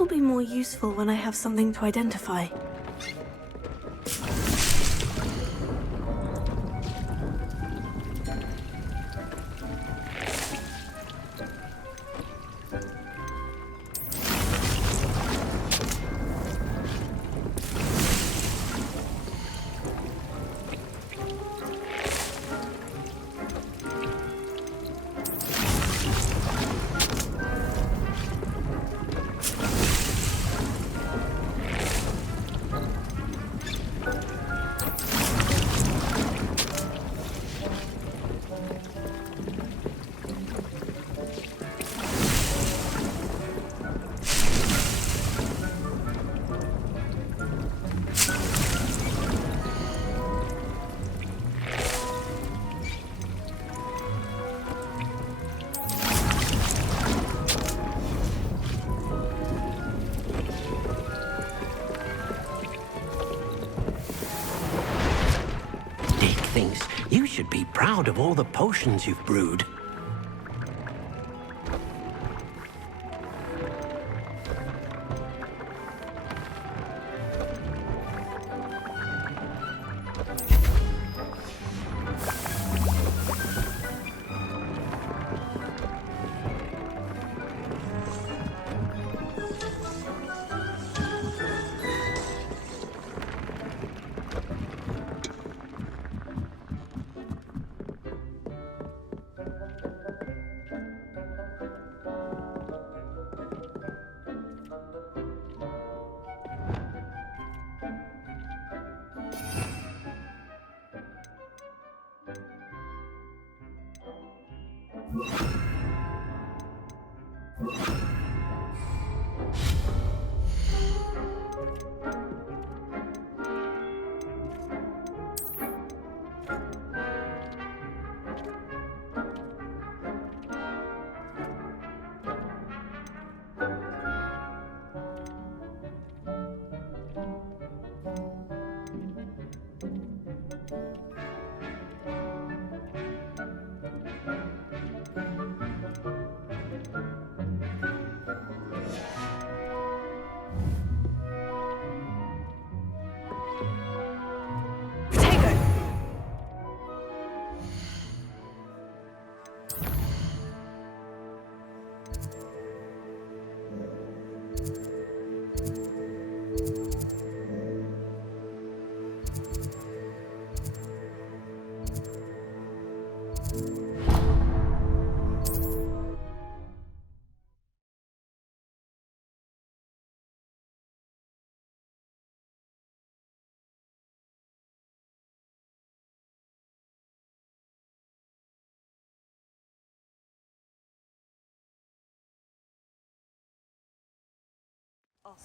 will be more useful when I have something to identify. Thinks you should be proud of all the potions you've brewed.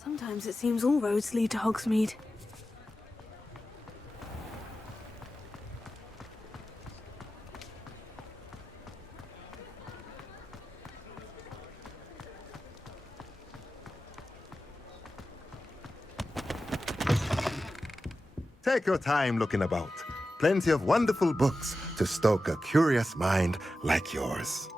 Sometimes it seems all roads lead to Hogsmeade. Take your time looking about. Plenty of wonderful books to stoke a curious mind like yours.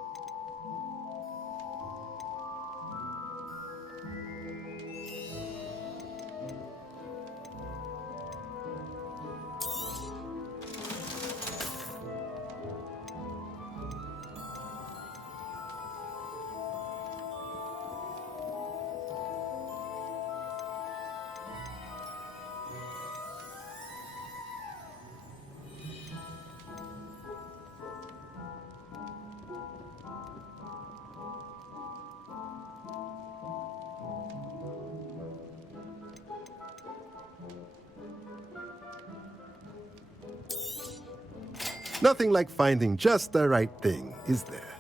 Nothing like finding just the right thing, is there?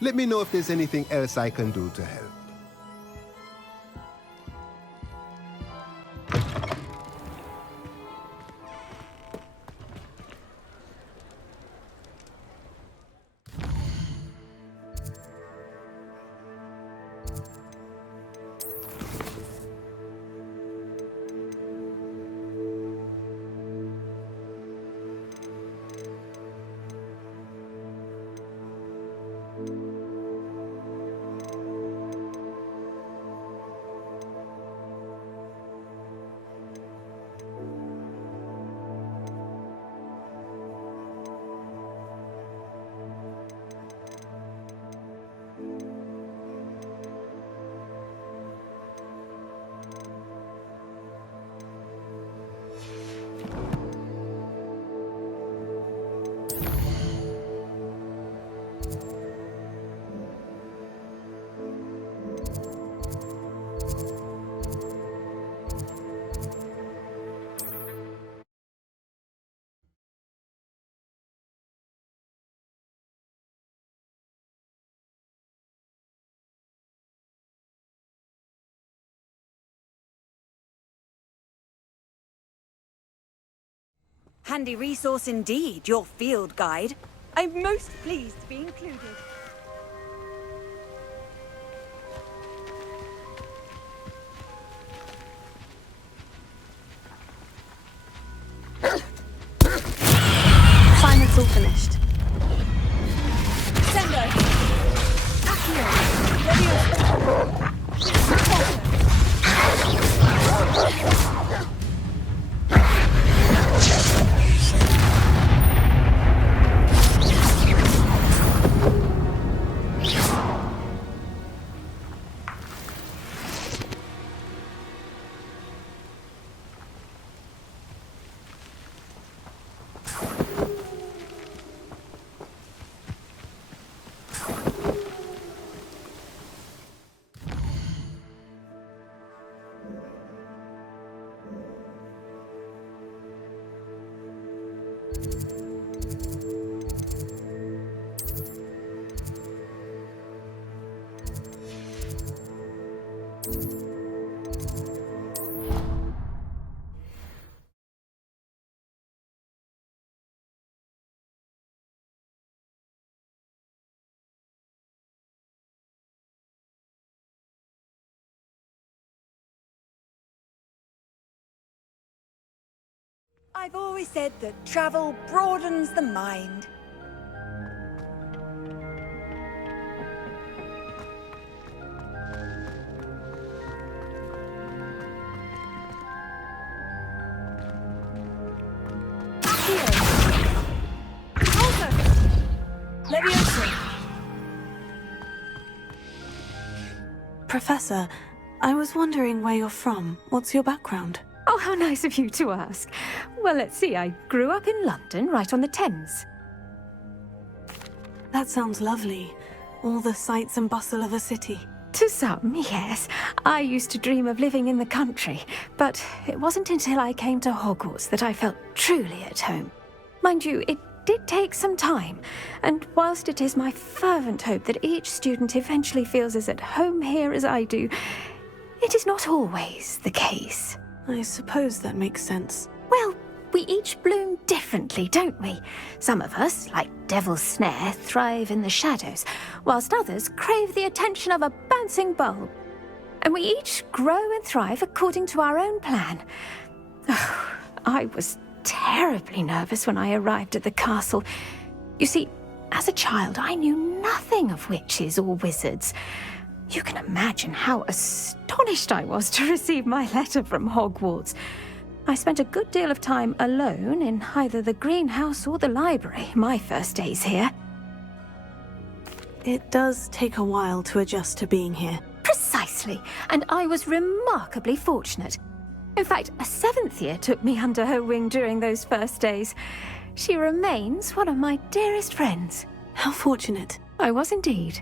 Let me know if there's anything else I can do to help. Handy resource indeed, your field guide. I'm most pleased to be included. Assignment's all finished. Sendo! Accio! Levioso! I've always said that travel broadens the mind. Levioso! Professor, I was wondering where you're from. What's your background? Oh, how nice of you to ask. Well, let's see, I grew up in London, right on the Thames. That sounds lovely. All the sights and bustle of a city. To some, yes. I used to dream of living in the country, but it wasn't until I came to Hogwarts that I felt truly at home. Mind you, it did take some time, and whilst it is my fervent hope that each student eventually feels as at home here as I do, it is not always the case. I suppose that makes sense. Well, we each bloom differently, don't we? Some of us, like Devil's Snare, thrive in the shadows, whilst others crave the attention of a bouncing bulb. And we each grow and thrive according to our own plan. Oh, I was terribly nervous when I arrived at the castle. You see, as a child, I knew nothing of witches or wizards. You can imagine how astonished I was to receive my letter from Hogwarts. I spent a good deal of time alone in either the greenhouse or the library my first days here. It does take a while to adjust to being here. Precisely, and I was remarkably fortunate. In fact, a 7th year took me under her wing during those first days. She remains one of my dearest friends. How fortunate. I was indeed.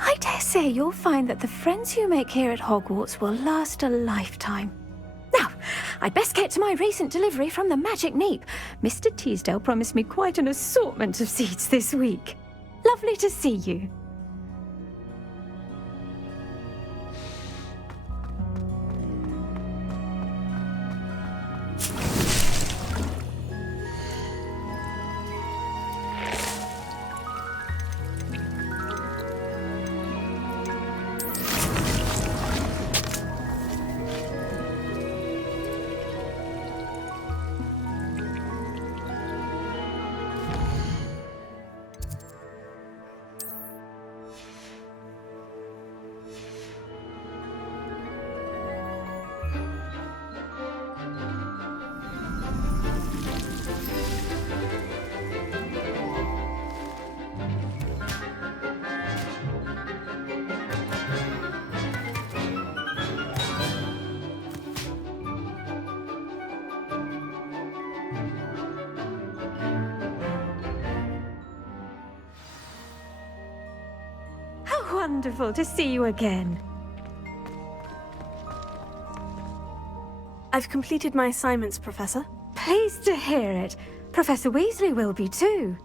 I dare say you'll find that the friends you make here at Hogwarts will last a lifetime. Now, I'd best get to my recent delivery from the Magic Neep. Mr. Teasdale promised me quite an assortment of seeds this week. Lovely to see you. Wonderful to see you again. I've completed my assignments, Professor. Pleased to hear it. Professor Weasley will be too.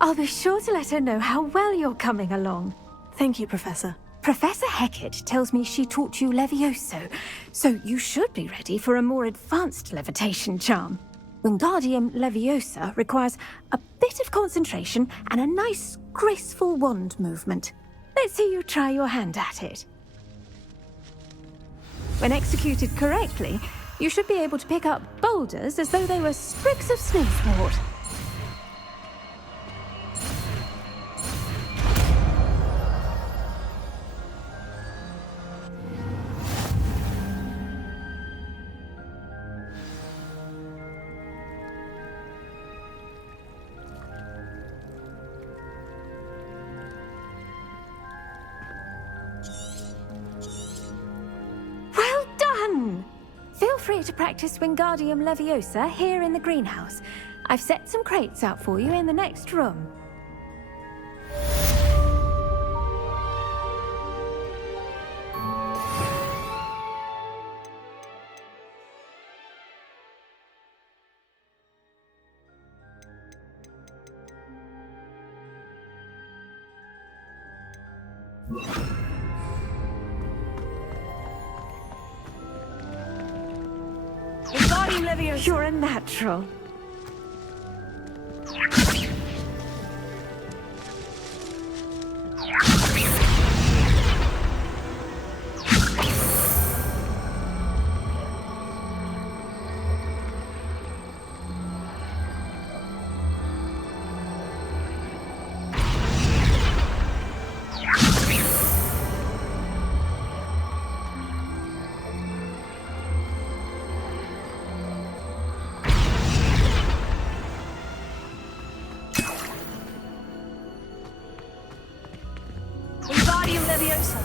I'll be sure to let her know how well you're coming along. Thank you, Professor. Professor Hecat tells me she taught you Levioso, so you should be ready for a more advanced levitation charm. Wingardium Leviosa requires a bit of concentration and a nice, graceful wand movement. Let's see you try your hand at it. When executed correctly, you should be able to pick up boulders as though they were sprigs of snowsword. Well done! Feel free to practice Wingardium Leviosa here in the greenhouse. I've set some crates out for you in the next room. Wingardium Leviosa! You're a natural. Wingardium Leviosa!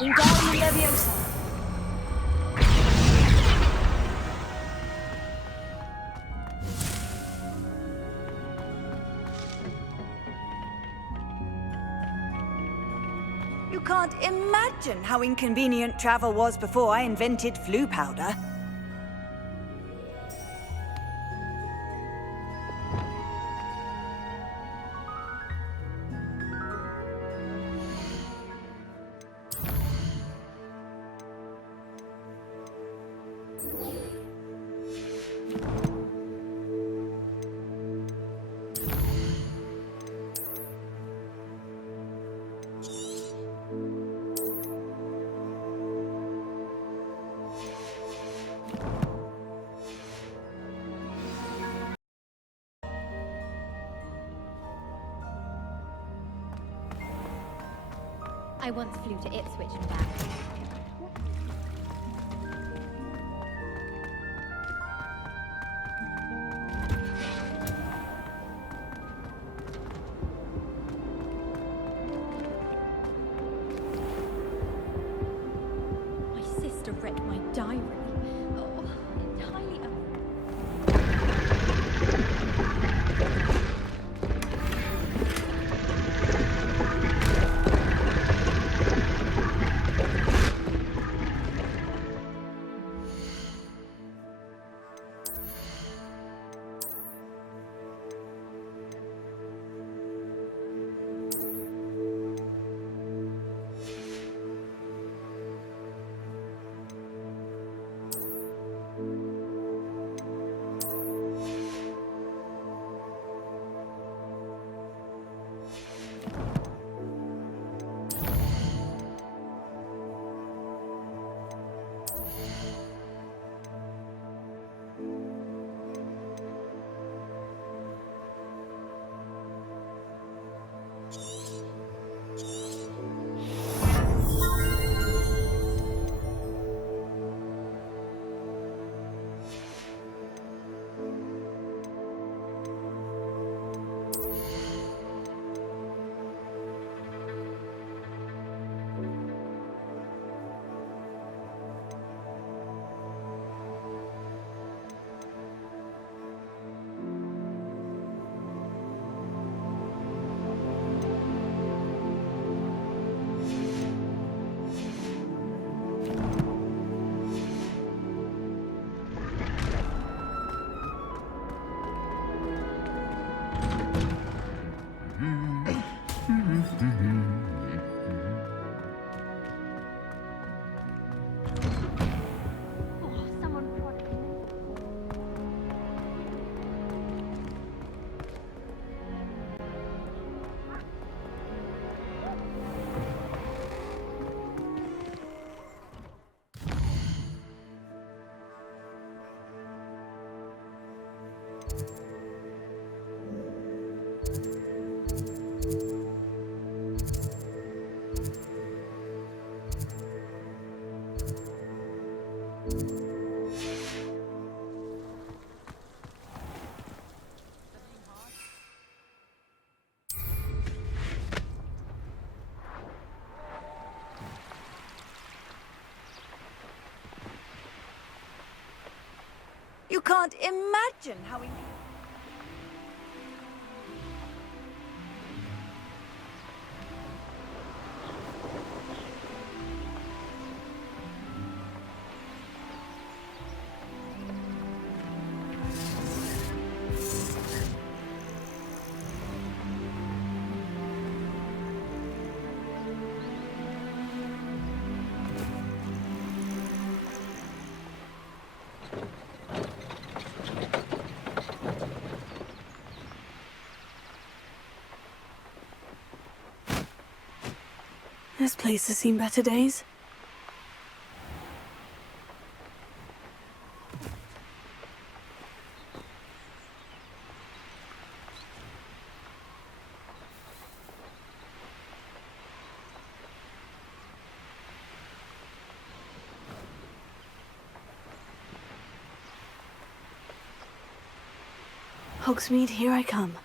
Wingardium Leviosa! You can't imagine how inconvenient travel was before I invented flu powder. I once flew to Ipswich and back. My sister read my diary. Oh, entirely You can't imagine how we... This place has seen better days. Hogsmeade, here I come.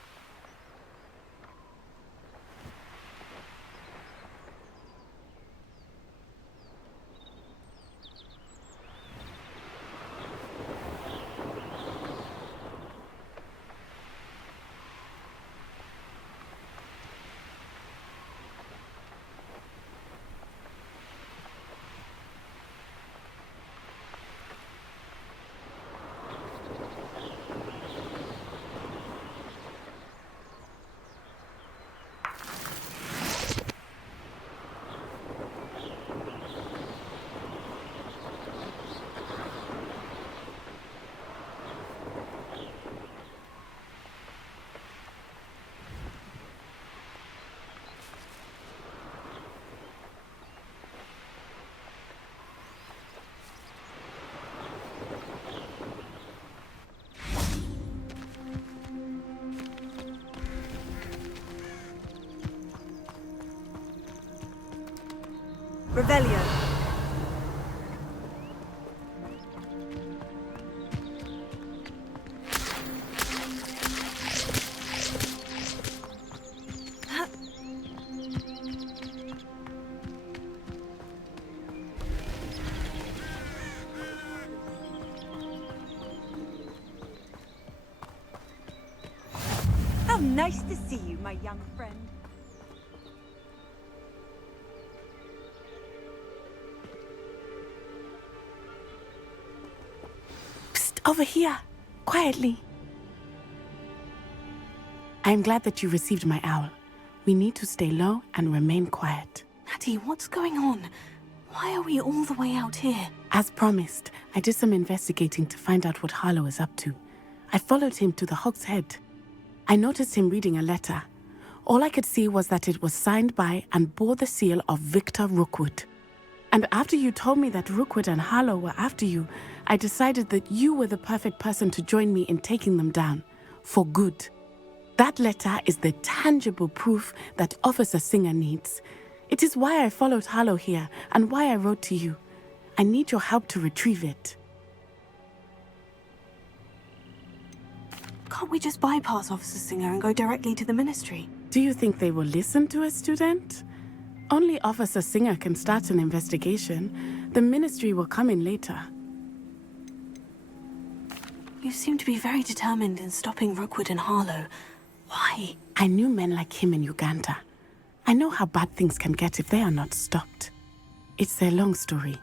Revelio. How nice to see you, my young friend. Over here, quietly. I am glad that you received my owl. We need to stay low and remain quiet. Natty, what's going on? Why are we all the way out here? As promised, I did some investigating to find out what Harlow is up to. I followed him to the Hog's Head. I noticed him reading a letter. All I could see was that it was signed by and bore the seal of Victor Rookwood. And after you told me that Rookwood and Harlow were after you, I decided that you were the perfect person to join me in taking them down. For good. That letter is the tangible proof that Officer Singer needs. It is why I followed Harlow here and why I wrote to you. I need your help to retrieve it. Can't we just bypass Officer Singer and go directly to the Ministry? Do you think they will listen to a student? Only Officer Singer can start an investigation. The Ministry will come in later. You seem to be very determined in stopping Rookwood and Harlow. Why? I knew men like him in Uganda. I know how bad things can get if they are not stopped. It's a long story,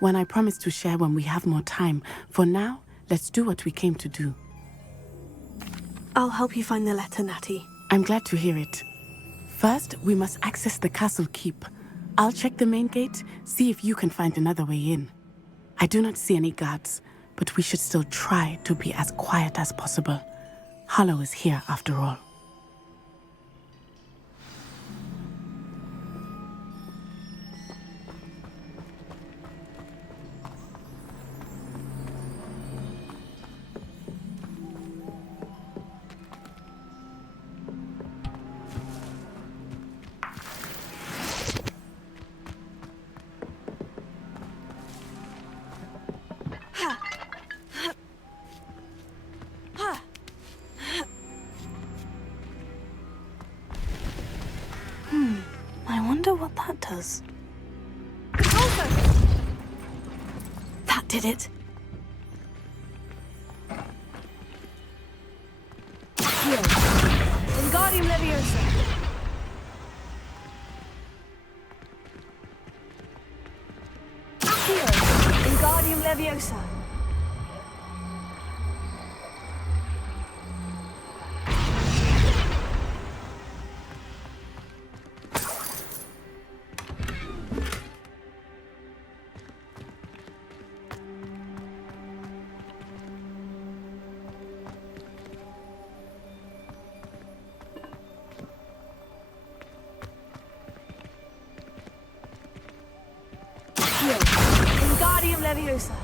one I promise to share when we have more time. For now, let's do what we came to do. I'll help you find the letter, Natty. I'm glad to hear it. First, we must access the castle keep. I'll check the main gate, see if you can find another way in. I do not see any guards, but we should still try to be as quiet as possible. Harlow is here after all. does. That did it. Wingardium Leviosa. Wingardium Leviosa. Wingardium Leviosa. Leviosa.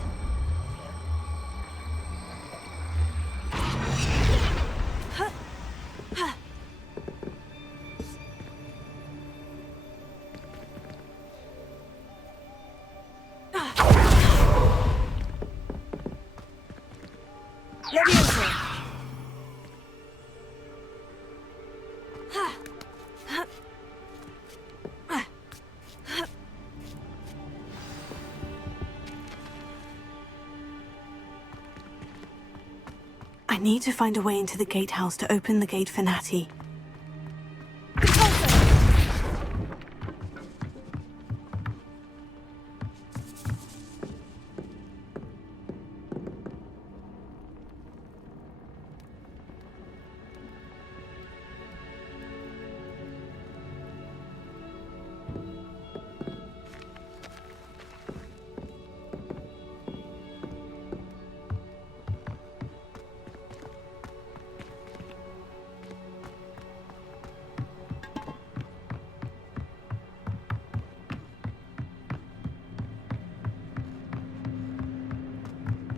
I need to find a way into the gatehouse to open the gate for Natty.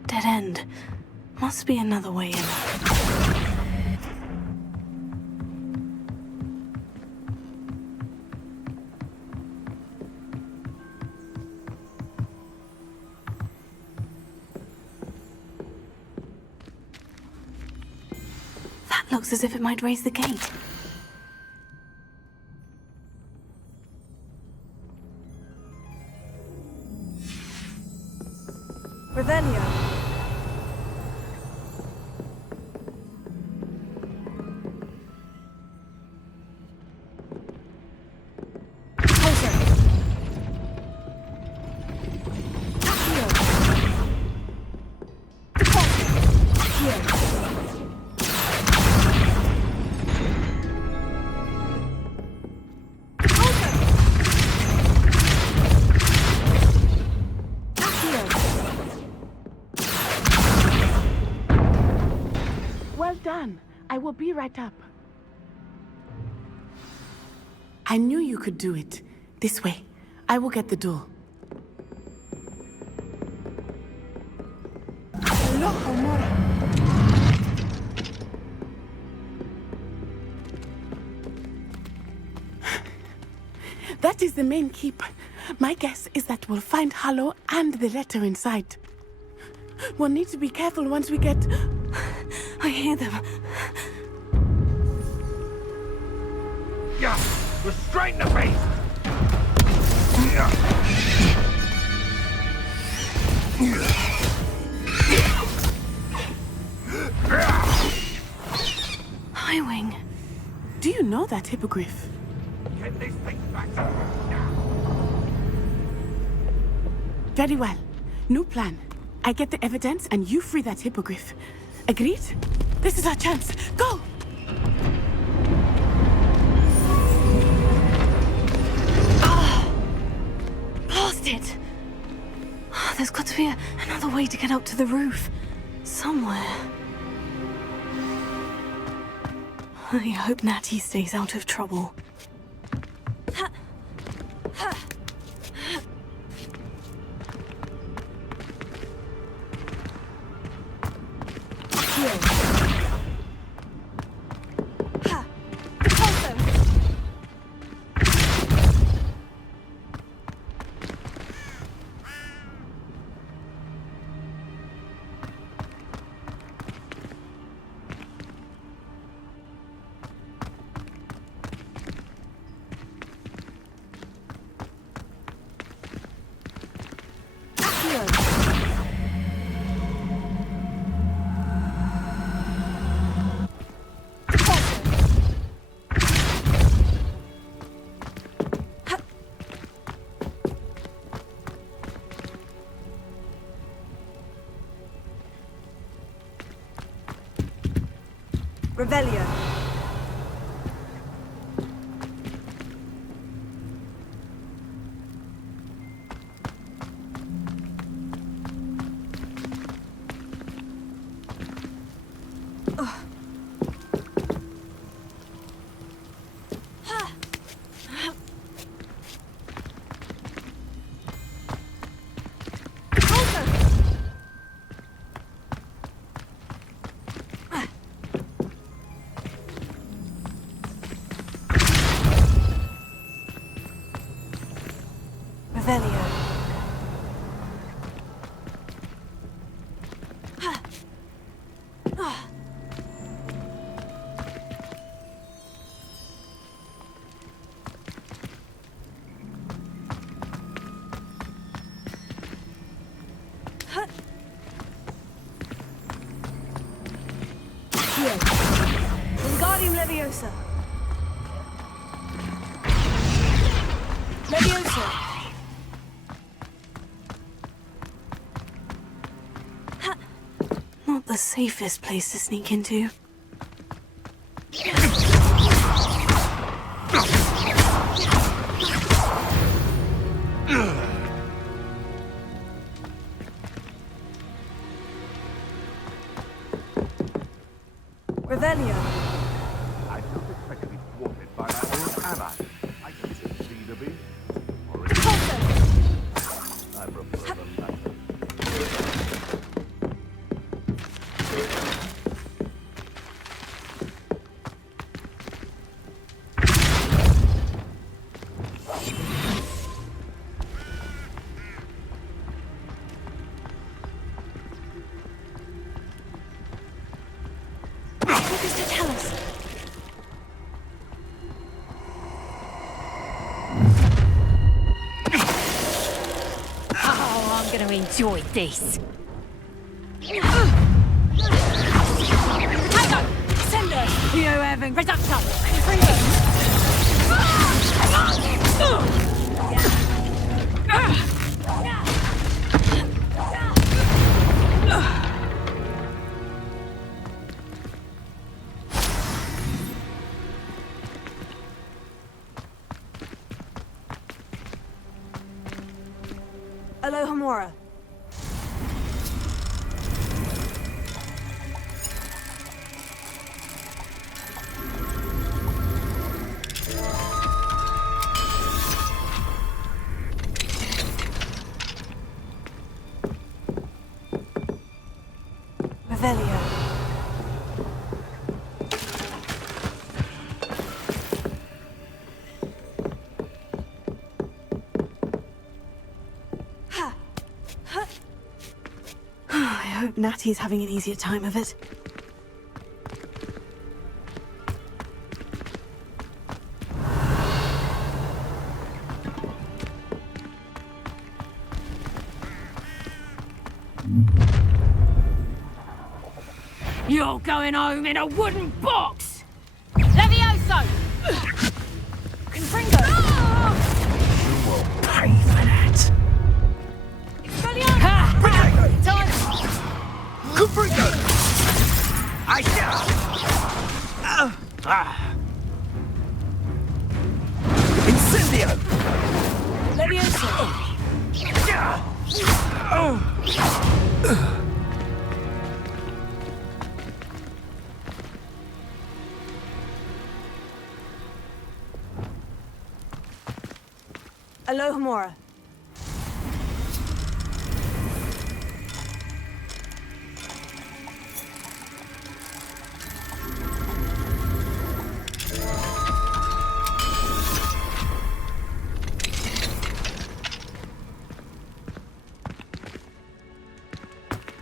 Dead end. Must be another way in. That looks as if it might raise the gate. Revelio. Well done. I will be right up. I knew you could do it. This way. I will get the door. That is the main keep. My guess is that we'll find Harlow and the letter inside. We'll need to be careful once we get... I hear them. Yeah, we're straight in the face. Highwing. Do you know that hippogriff? Get this thing back. Very well. New plan. I get the evidence and you free that hippogriff. Agreed? This is our chance. Go! Blasted! There's got to be another way to get up to the roof. Somewhere. I hope Natty stays out of trouble. Revelio. Revelio. Wingardium Leviosa. Leviosa. Not the safest place to sneak into. Revelio. I don't expect to be thwarted by my old ally. I can see the beast. Or I prefer the latter. What does it tell us? Oh, I'm gonna enjoy this. Leo Evan, Reduction! Alohomora. Revelio. I hope Natty's having an easier time of it. You're going home in a wooden box! Levioso! Confringo. Pay for that. Incendio! Leviosa. Alohomora.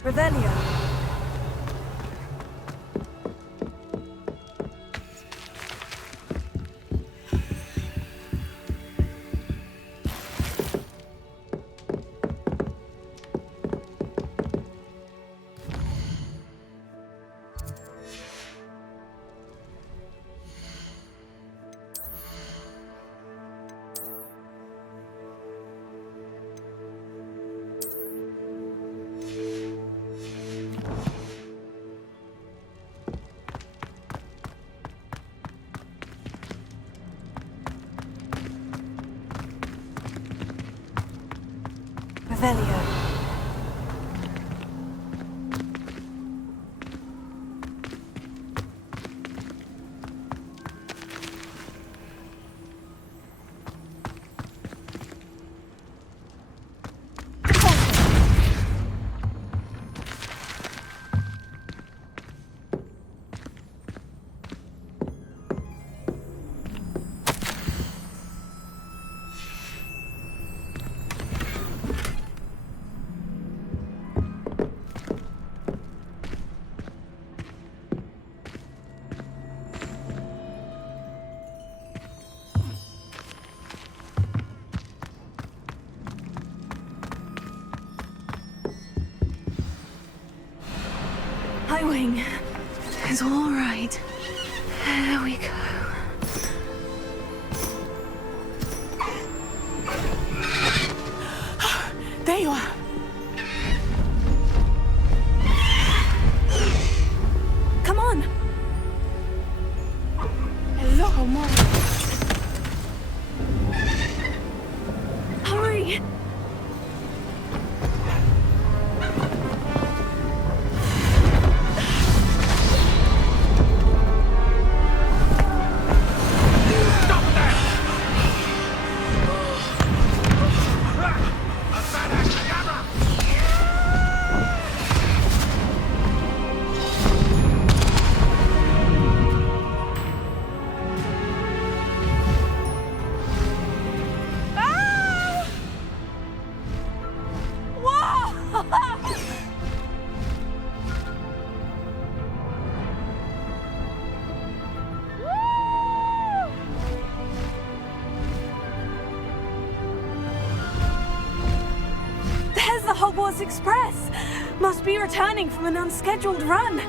Revelio. Revelio. Highwing. It's all right. There we go. There you are. Come on. Hello, Mom. Hurry. There's the Hogwarts Express. Must be returning from an unscheduled run.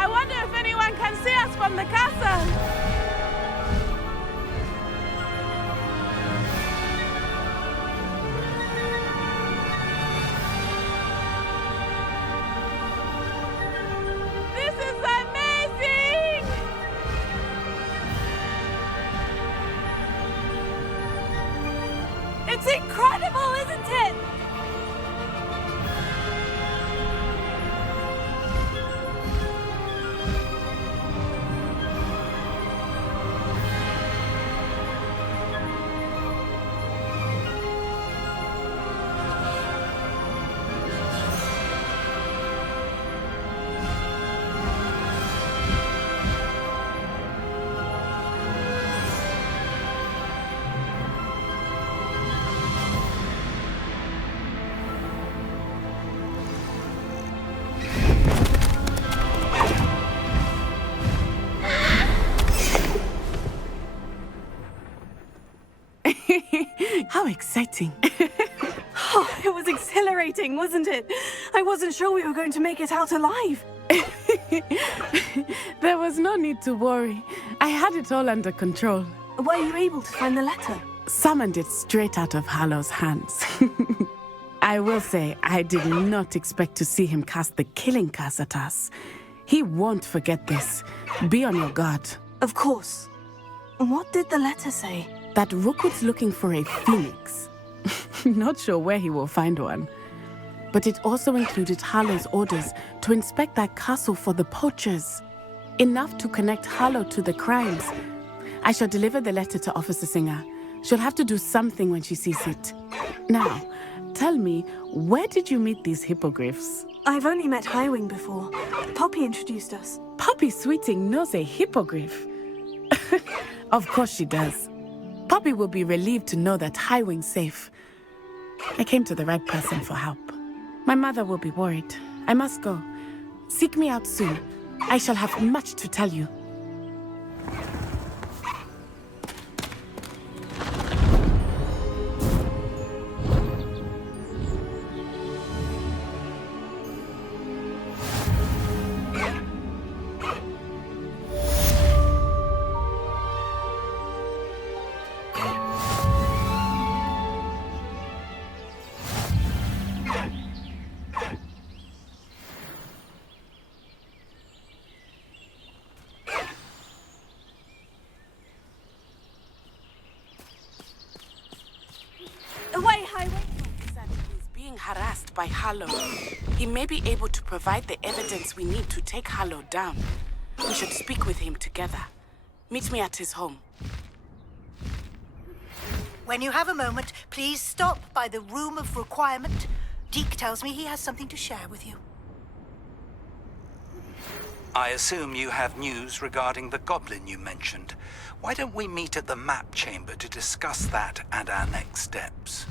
I wonder if anyone can see us from the castle. This is amazing! It's incredible, isn't it? How exciting. Oh, it was exhilarating, wasn't it? I wasn't sure we were going to make it out alive. There was no need to worry. I had it all under control. Were you able to find the letter? Summoned it straight out of Hallow's hands. I will say, I did not expect to see him cast the killing curse at us. He won't forget this. Be on your guard. Of course. What did the letter say? That Rookwood's looking for a phoenix. Not sure where he will find one. But it also included Harlow's orders to inspect that castle for the poachers. Enough to connect Harlow to the crimes. I shall deliver the letter to Officer Singer. She'll have to do something when she sees it. Now, tell me, where did you meet these hippogriffs? I've only met Highwing before. Poppy introduced us. Poppy Sweeting knows a hippogriff. Of course she does. Poppy will be relieved to know that Highwing's safe. I came to the right person for help. My mother will be worried. I must go. Seek me out soon. I shall have much to tell you. Away, highway! He's being harassed by Harlow. He may be able to provide the evidence we need to take Harlow down. We should speak with him together. Meet me at his home. When you have a moment, please stop by the Room of Requirement. Deke tells me he has something to share with you. I assume you have news regarding the goblin you mentioned. Why don't we meet at the map chamber to discuss that and our next steps?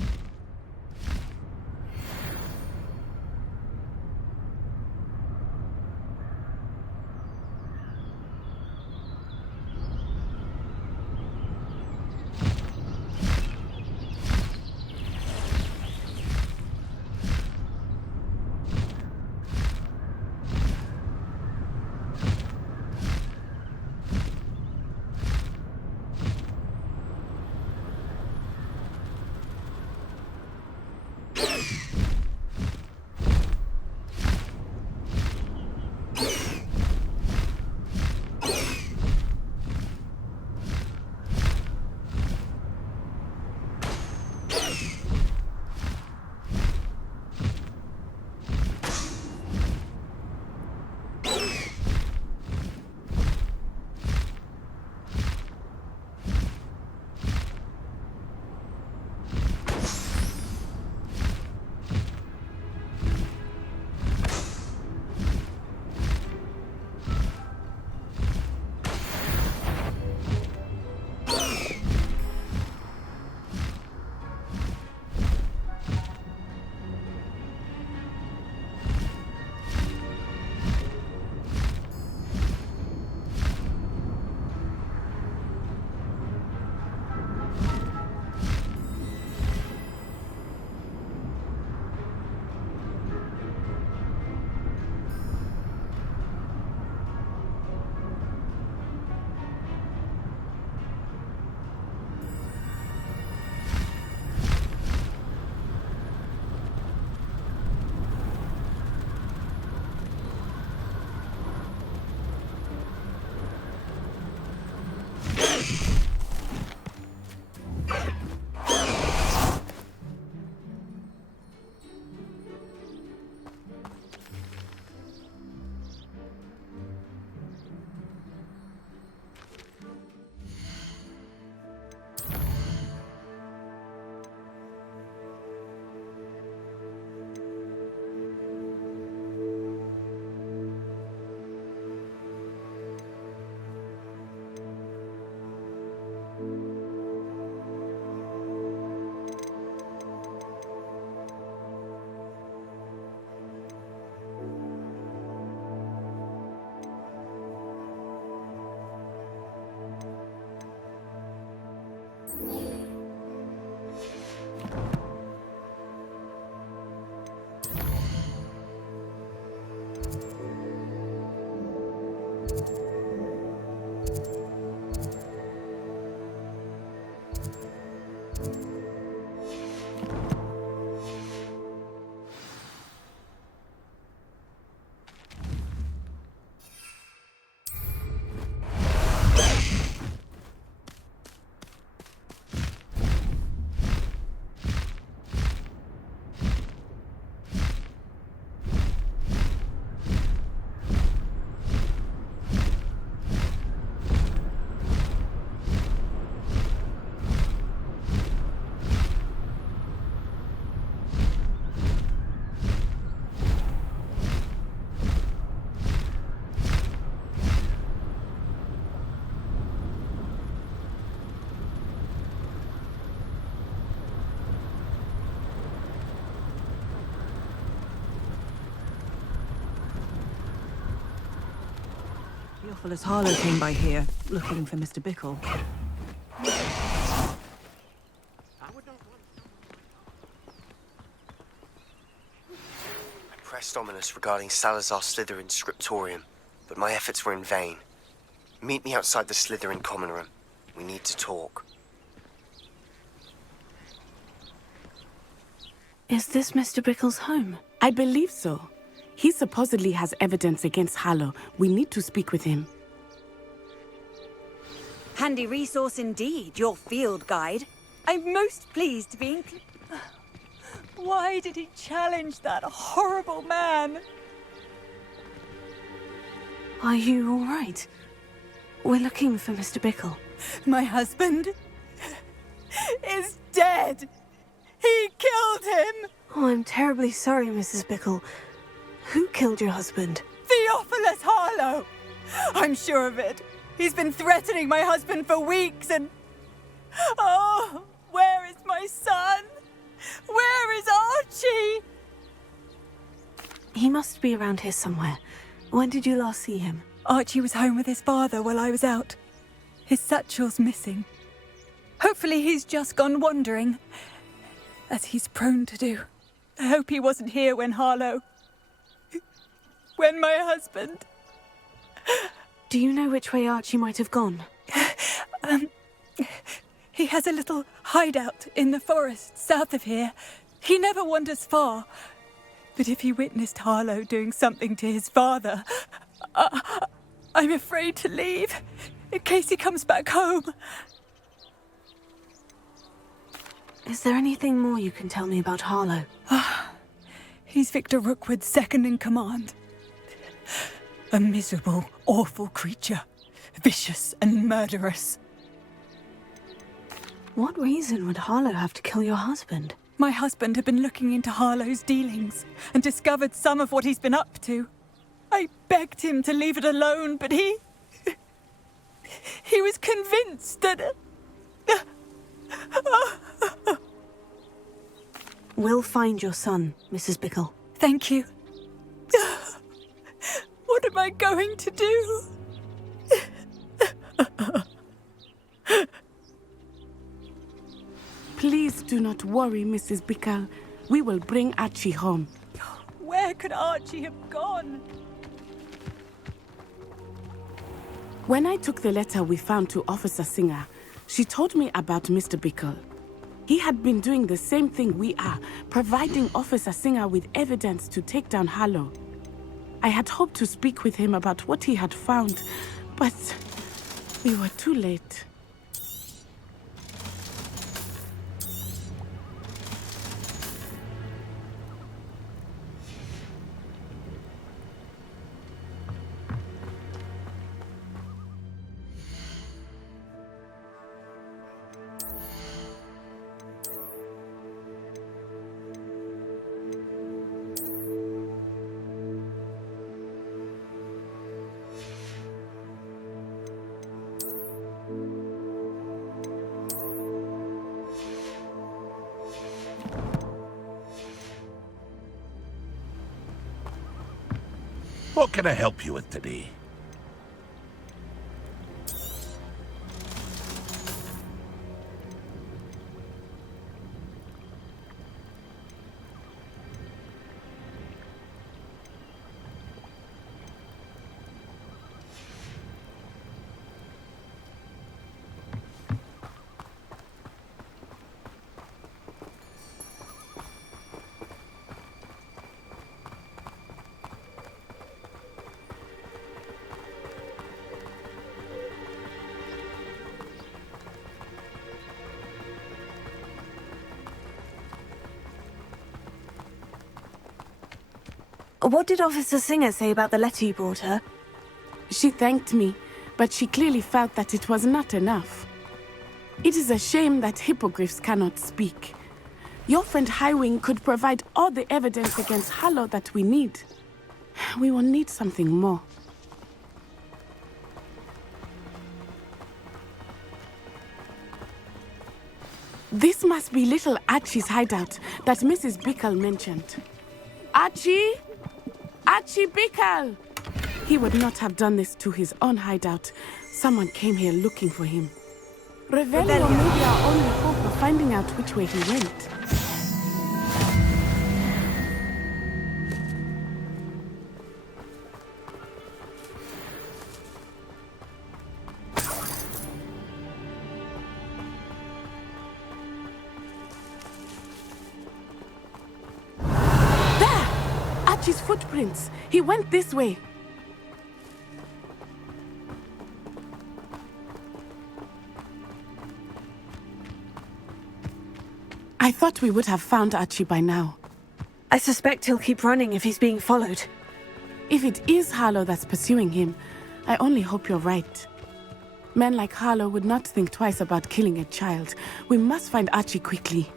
Theophilus Harlow came by here, looking for Mr. Bickle. I pressed Ominous regarding Salazar Slytherin's scriptorium, but my efforts were in vain. Meet me outside the Slytherin common room. We need to talk. Is this Mr. Bickle's home? I believe so. He supposedly has evidence against Harlow. We need to speak with him. Handy resource indeed, your field guide. I'm most pleased to be Why did he challenge that horrible man? Are you all right? We're looking for Mr. Bickle. My husband is dead. He killed him. Oh, I'm terribly sorry, Mrs. Bickle. Who killed your husband? Theophilus Harlow. I'm sure of it. He's been threatening my husband for weeks and... Oh, where is my son? Where is Archie? He must be around here somewhere. When did you last see him? Archie was home with his father while I was out. His satchel's missing. Hopefully he's just gone wandering, as he's prone to do. I hope he wasn't here when my husband... Do you know which way Archie might have gone? He has a little hideout in the forest south of here. He never wanders far. But if he witnessed Harlow doing something to his father, I'm afraid to leave, in case he comes back home. Is there anything more you can tell me about Harlow? He's Victor Rookwood's second in command. A miserable, awful creature. Vicious and murderous. What reason would Harlow have to kill your husband? My husband had been looking into Harlow's dealings and discovered some of what he's been up to. I begged him to leave it alone, but he was convinced that... We'll find your son, Mrs. Bickle. Thank you. What am I going to do? Please do not worry, Mrs. Bickle. We will bring Archie home. Where could Archie have gone? When I took the letter we found to Officer Singer, she told me about Mr. Bickle. He had been doing the same thing we are, providing Officer Singer with evidence to take down Harlow. I had hoped to speak with him about what he had found, but we were too late. What can I help you with today? What did Officer Singer say about the letter you brought her? She thanked me, but she clearly felt that it was not enough. It is a shame that hippogriffs cannot speak. Your friend Highwing could provide all the evidence against Harlow that we need. We will need something more. This must be little Archie's hideout that Mrs. Bickle mentioned. Archie? Archie Bickle! He would not have done this to his own hideout. Someone came here looking for him. Revelio may be our only hope of finding out which way he went. There! Archie's footprints. He went this way. I thought we would have found Archie by now. I suspect he'll keep running if he's being followed. If it is Harlow that's pursuing him, I only hope you're right. Men like Harlow would not think twice about killing a child. We must find Archie quickly.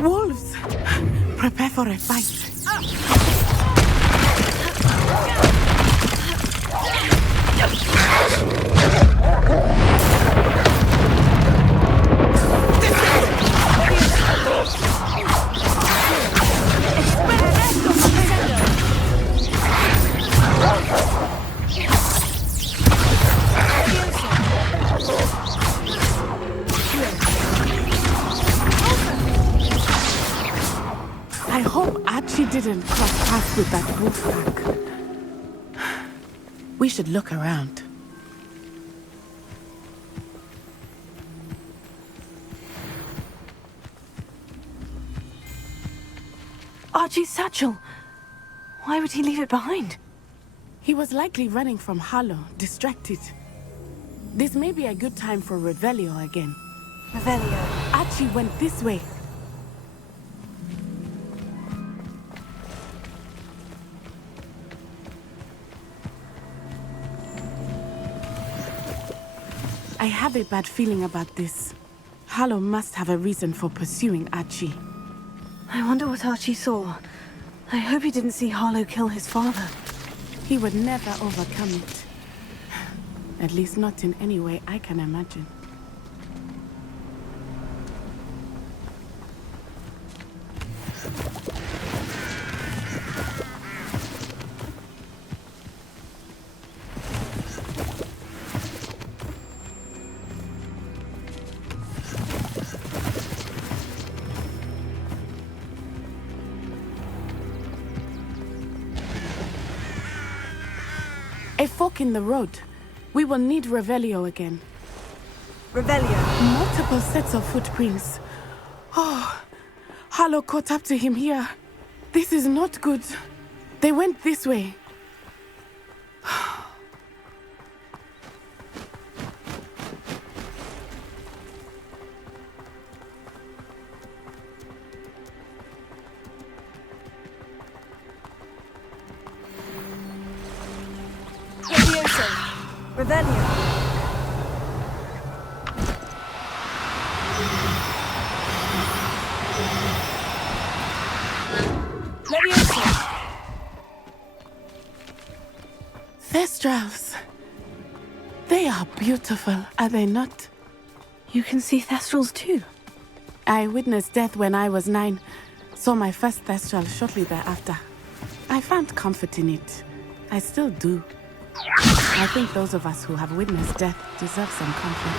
Wolves! Prepare for a fight. I hope Archie didn't cross paths with that wolf pack. We should look around. Archie's satchel. Why would he leave it behind? He was likely running from Harlow, distracted. This may be a good time for Revelio again. Revelio. Archie went this way. I have a bad feeling about this. Harlow must have a reason for pursuing Archie. I wonder what Archie saw. I hope he didn't see Harlow kill his father. He would never overcome it. At least not in any way I can imagine. A fork in the road. We will need Revelio again. Revelio. Multiple sets of footprints. Oh, Harlow caught up to him here. This is not good. They went this way. Revelio. Thestrals. They are beautiful, are they not? You can see Thestrals too. I witnessed death when I was 9. Saw my first Thestral shortly thereafter. I found comfort in it. I still do. I think those of us who have witnessed death deserve some comfort.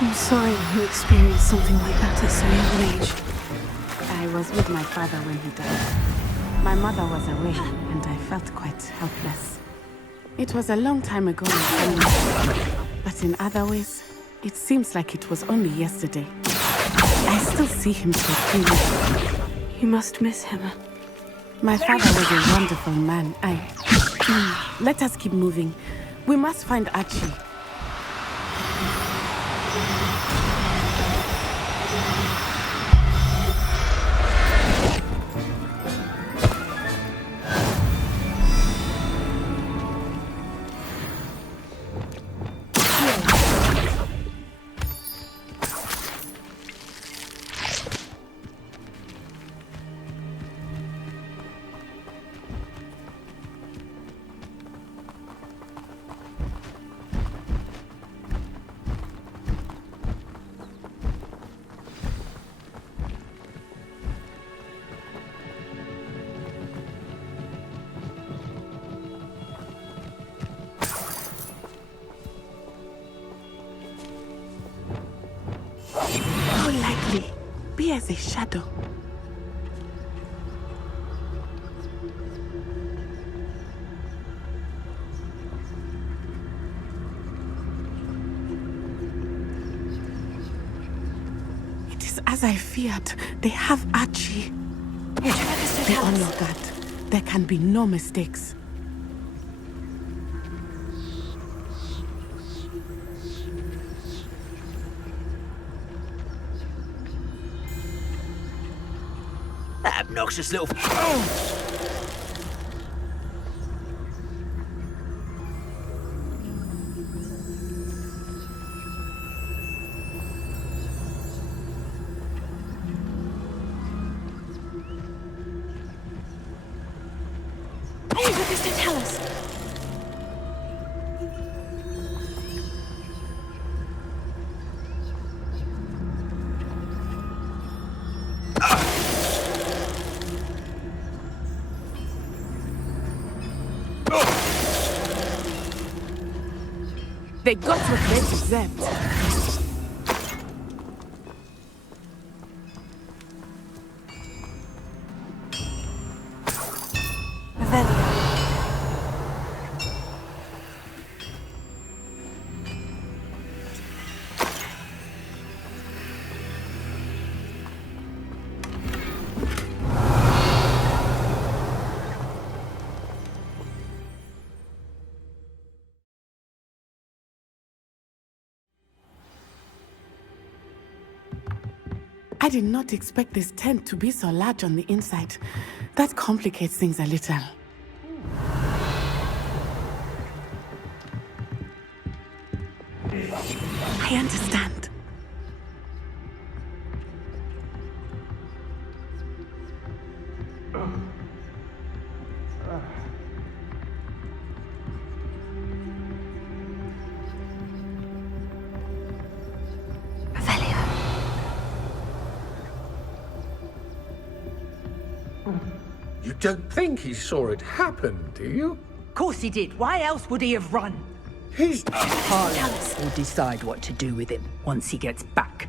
I'm sorry you experienced something like that at so young an age. I was with my father when he died. My mother was away, and I felt quite helpless. It was a long time ago, but in other ways, it seems like it was only yesterday. I still see him so clearly. You must miss him. My father was a wonderful man. Let us keep moving. We must find Archie. There's a shadow. It is as I feared. They have Archie. Would you like us to Be tell on us? your guard. There can be no mistakes. Obnoxious little... Would you like us to tell us? They got what they deserved. I did not expect this tent to be so large on the inside. That complicates things a little. I understand. You don't think he saw it happen, do you? Of course he did. Why else would he have run? He's... Harlow will decide what to do with him once he gets back.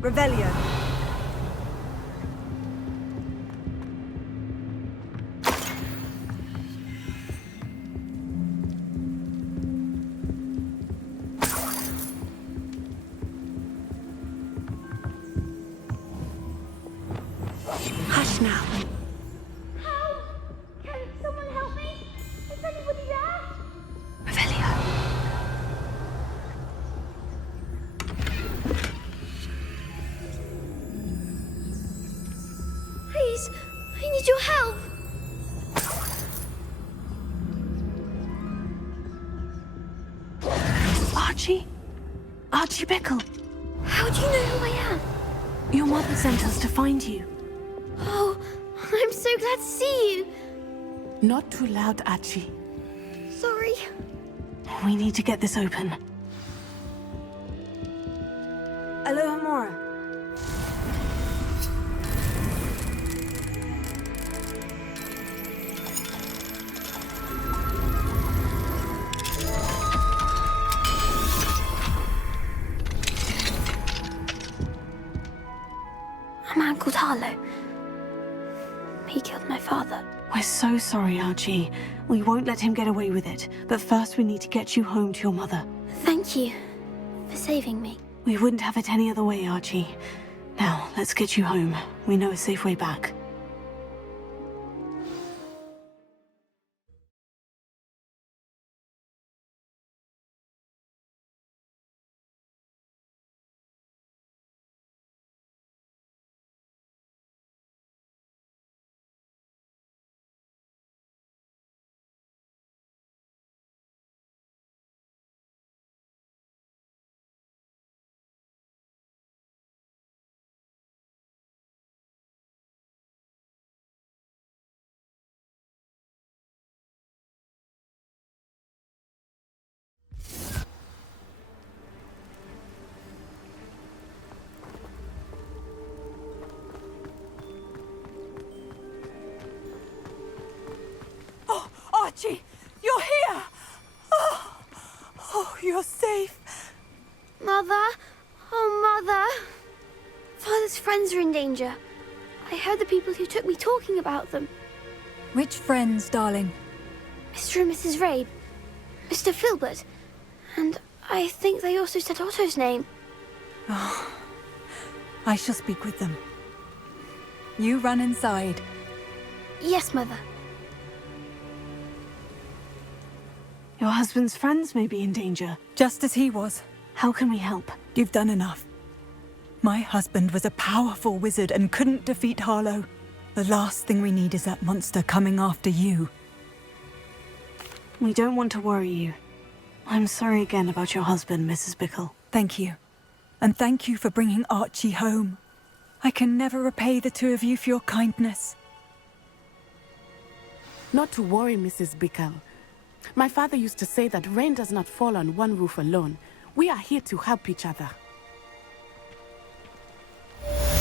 Revelio. Hush now. Can someone help me? Is anybody there? Please, I need your help. Archie? Archie Bickle. How do you know who I am? Your mother sent us to find you. Oh, I'm so glad to see you. Not too loud, Archie. Sorry. We need to get this open. Alohomora. A man called Harlow. He killed my father. We're so sorry, Archie. We won't let him get away with it. But first we need to get you home to your mother. Thank you for saving me. We wouldn't have it any other way, Archie. Now, let's get you home. We know a safe way back. Archie, you're here! Oh, you're safe. Mother? Oh, Mother. Father's friends are in danger. I heard the people who took me talking about them. Which friends, darling? Mr. and Mrs. Rabe, Mr. Filbert, and I think they also said Otto's name. Oh, I shall speak with them. You run inside. Yes, Mother. Your husband's friends may be in danger. Just as he was. How can we help? You've done enough. My husband was a powerful wizard and couldn't defeat Harlow. The last thing we need is that monster coming after you. We don't want to worry you. I'm sorry again about your husband, Mrs. Bickle. Thank you. And thank you for bringing Archie home. I can never repay the two of you for your kindness. Not to worry, Mrs. Bickle. My father used to say that rain does not fall on one roof alone. We are here to help each other.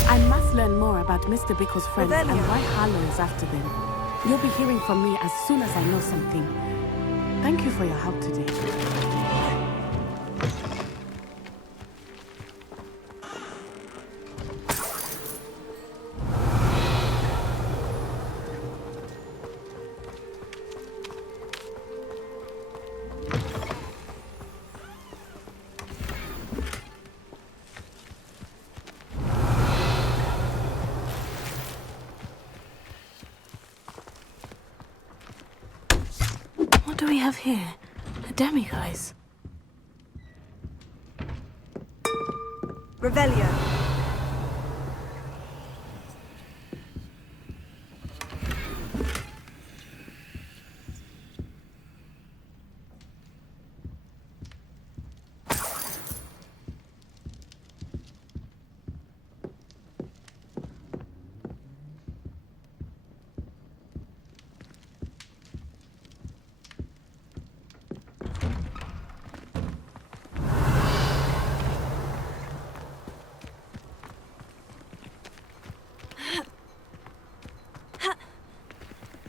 I must learn more about Mr. Bickle's friends and why Harlow is after them. You'll be hearing from me as soon as I know something. Thank you for your help today. What do we have here? A demiguise. Revelio.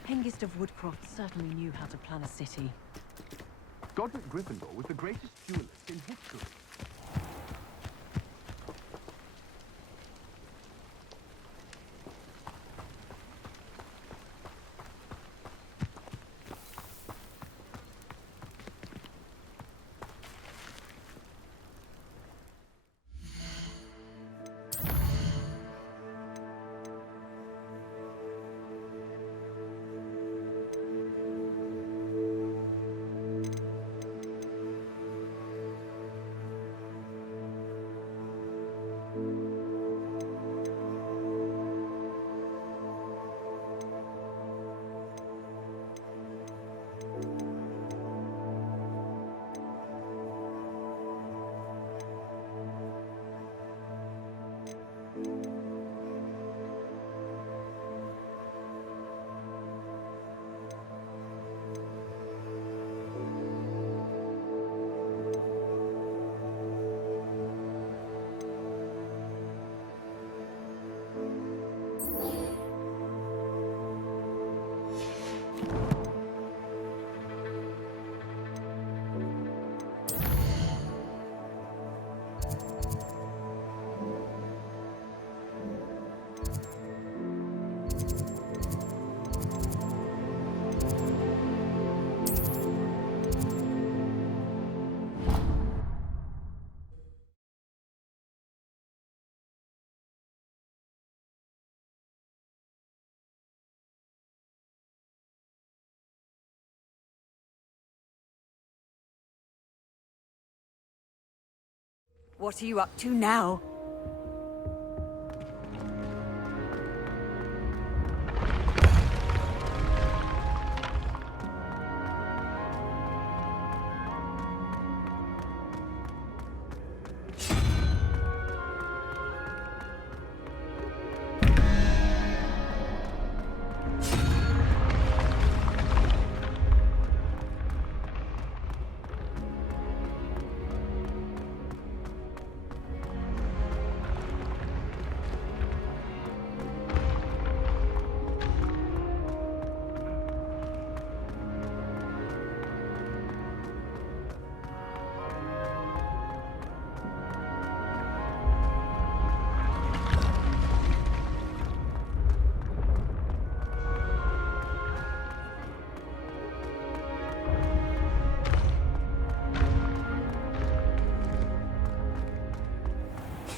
Hengist of Woodcroft certainly knew how to plan a city. Godric Gryffindor was the greatest duelist in history. What are you up to now?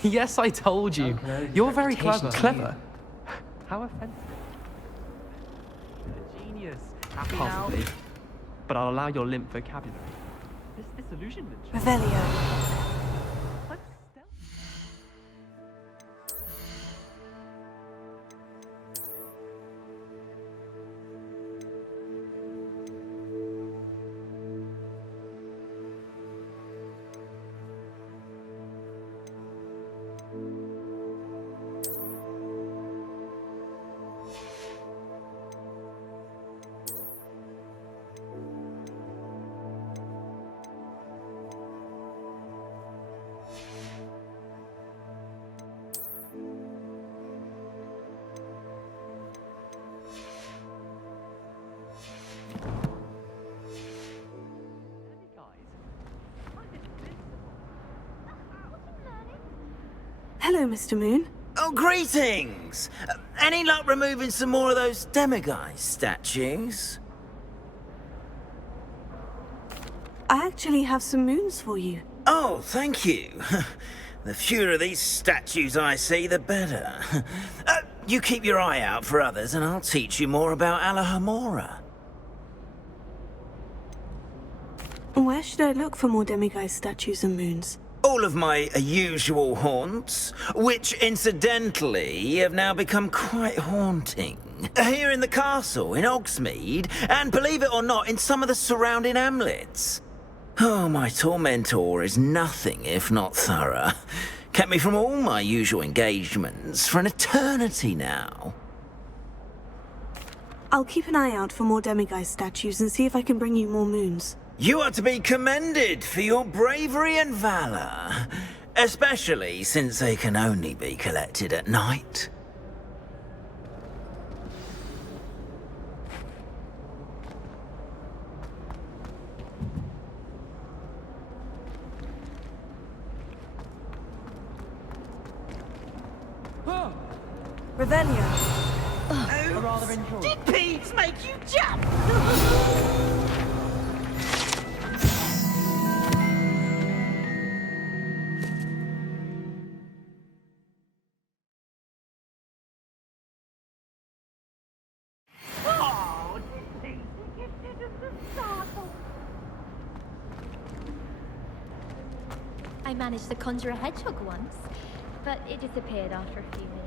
Yes, I told you. You're very clever. Clever? How offensive. A genius. Possibly. But I'll allow your limp vocabulary. This disillusionment. Revelio. Hello, Mr. Moon. Oh, greetings! Any luck removing some more of those demiguise statues? I actually have some moons for you. Oh, thank you. The fewer of these statues I see, the better. You keep your eye out for others and I'll teach you more about Alohomora. Where should I look for more demiguise statues and moons? All of my usual haunts, which incidentally have now become quite haunting. Here in the castle, in Hogsmeade, and believe it or not, in some of the surrounding hamlets. Oh, my tormentor is nothing if not thorough. Kept me from all my usual engagements for an eternity now. I'll keep an eye out for more demiguise statues and see if I can bring you more moons. You are to be commended for your bravery and valor, especially since they can only be collected at night. Revelio. Did peeps make you jump? I managed to conjure a hedgehog once, but it disappeared after a few minutes.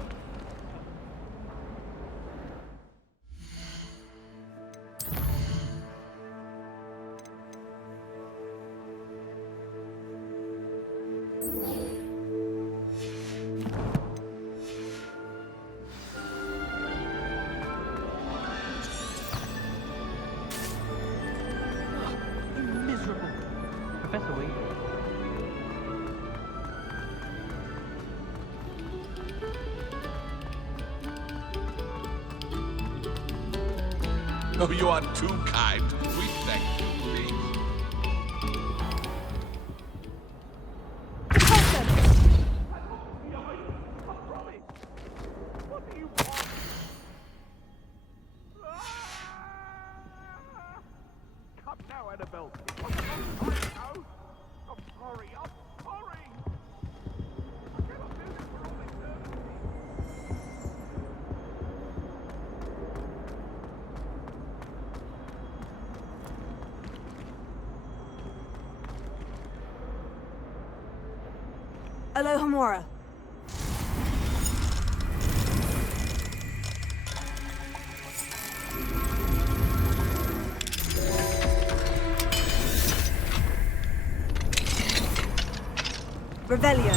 Miserable. Professor Wade. Oh, you are too kind. We thank you, please. Come now, Annabelle. I'm sorry. Alohomora. Revelio.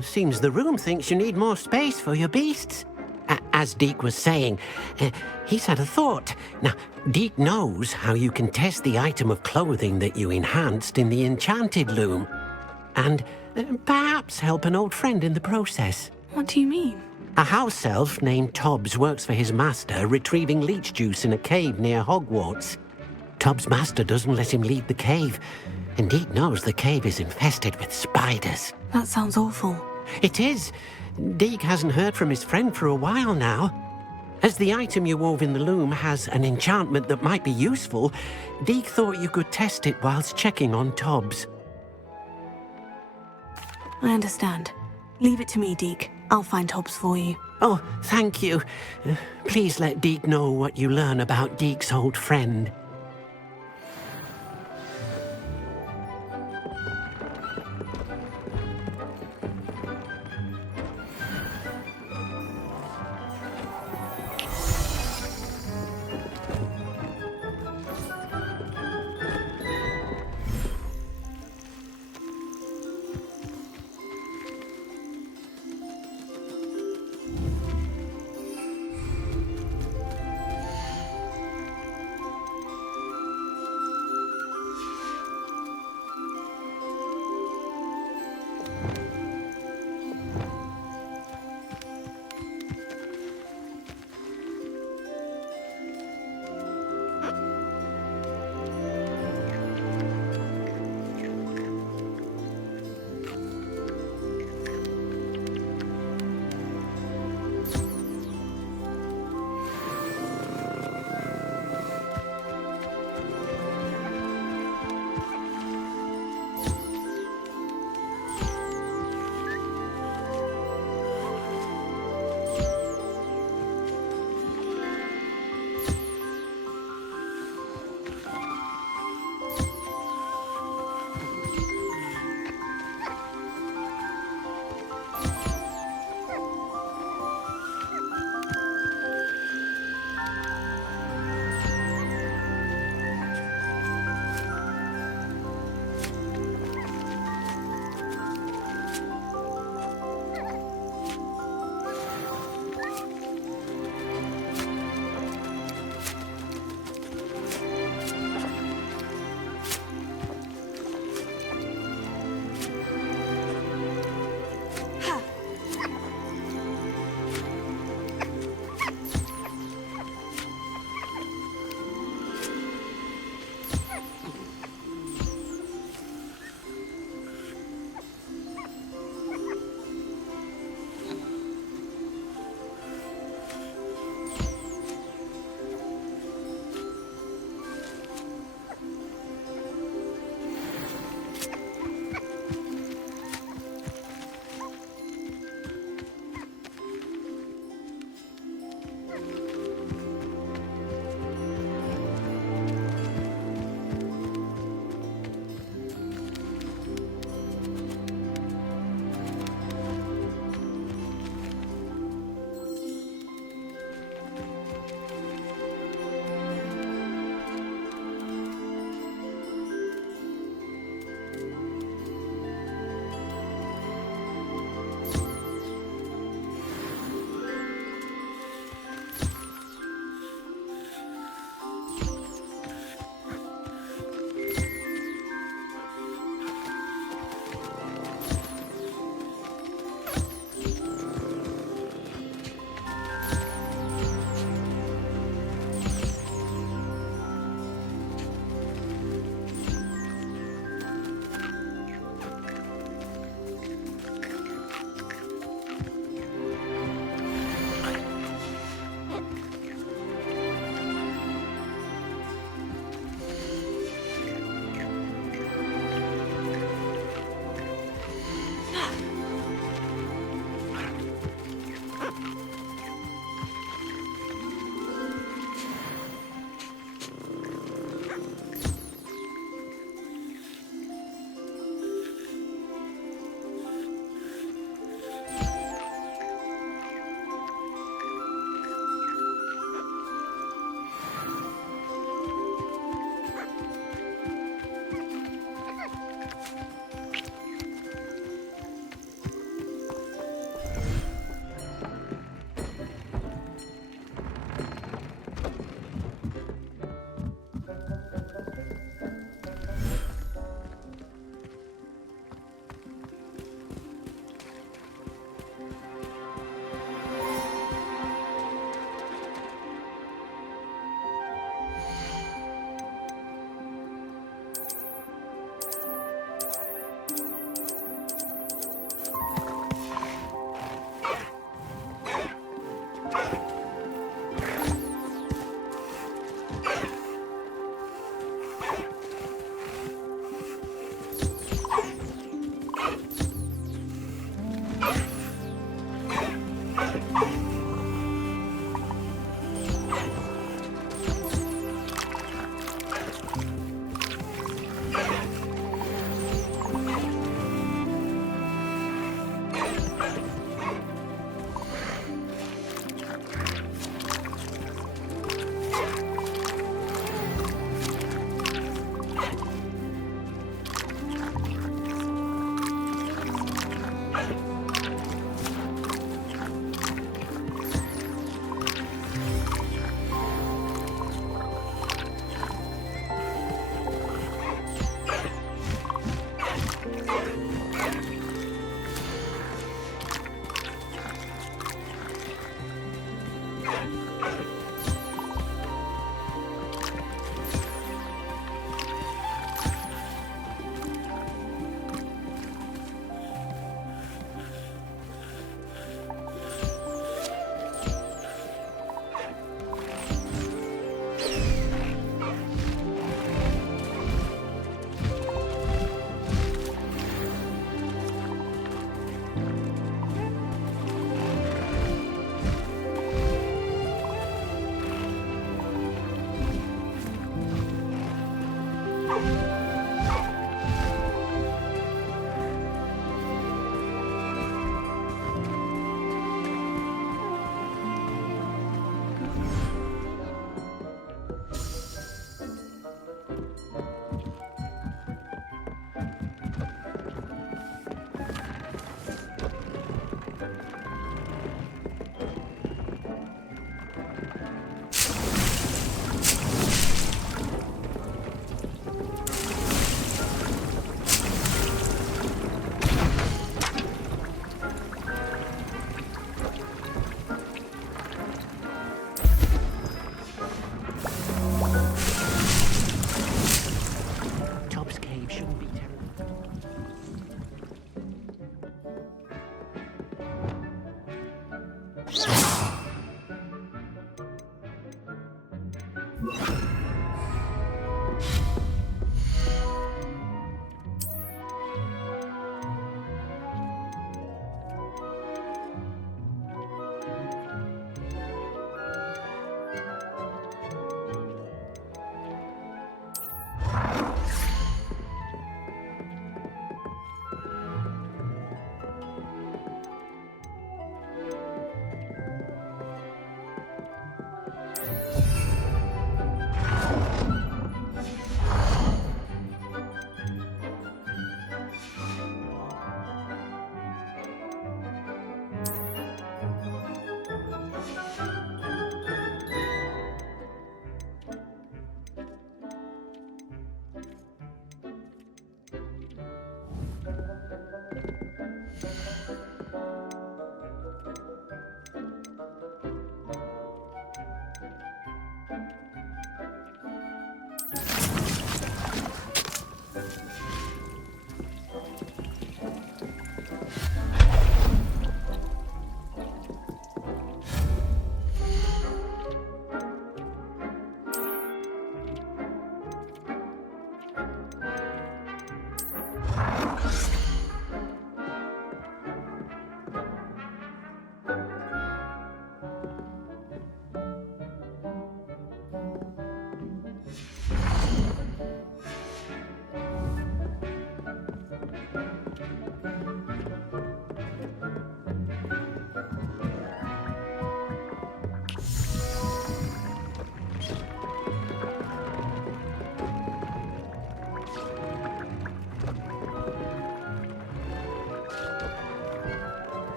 Seems the room thinks you need more space for your beasts. As Deke was saying, he's had a thought. Now, Deke knows how you can test the item of clothing that you enhanced in the enchanted loom. And perhaps help an old friend in the process. What do you mean? A house elf named Tobbs works for his master, retrieving leech juice in a cave near Hogwarts. Tobbs' master doesn't let him leave the cave, and Deke knows the cave is infested with spiders. That sounds awful. It is. Deke hasn't heard from his friend for a while now. As the item you wove in the loom has an enchantment that might be useful, Deke thought you could test it whilst checking on Tobbs. I understand. Leave it to me, Deke. I'll find Tobbs for you. Oh, thank you. Please let Deke know what you learn about Deke's old friend.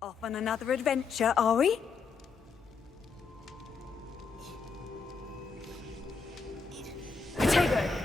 Off on another adventure, are we? Potato!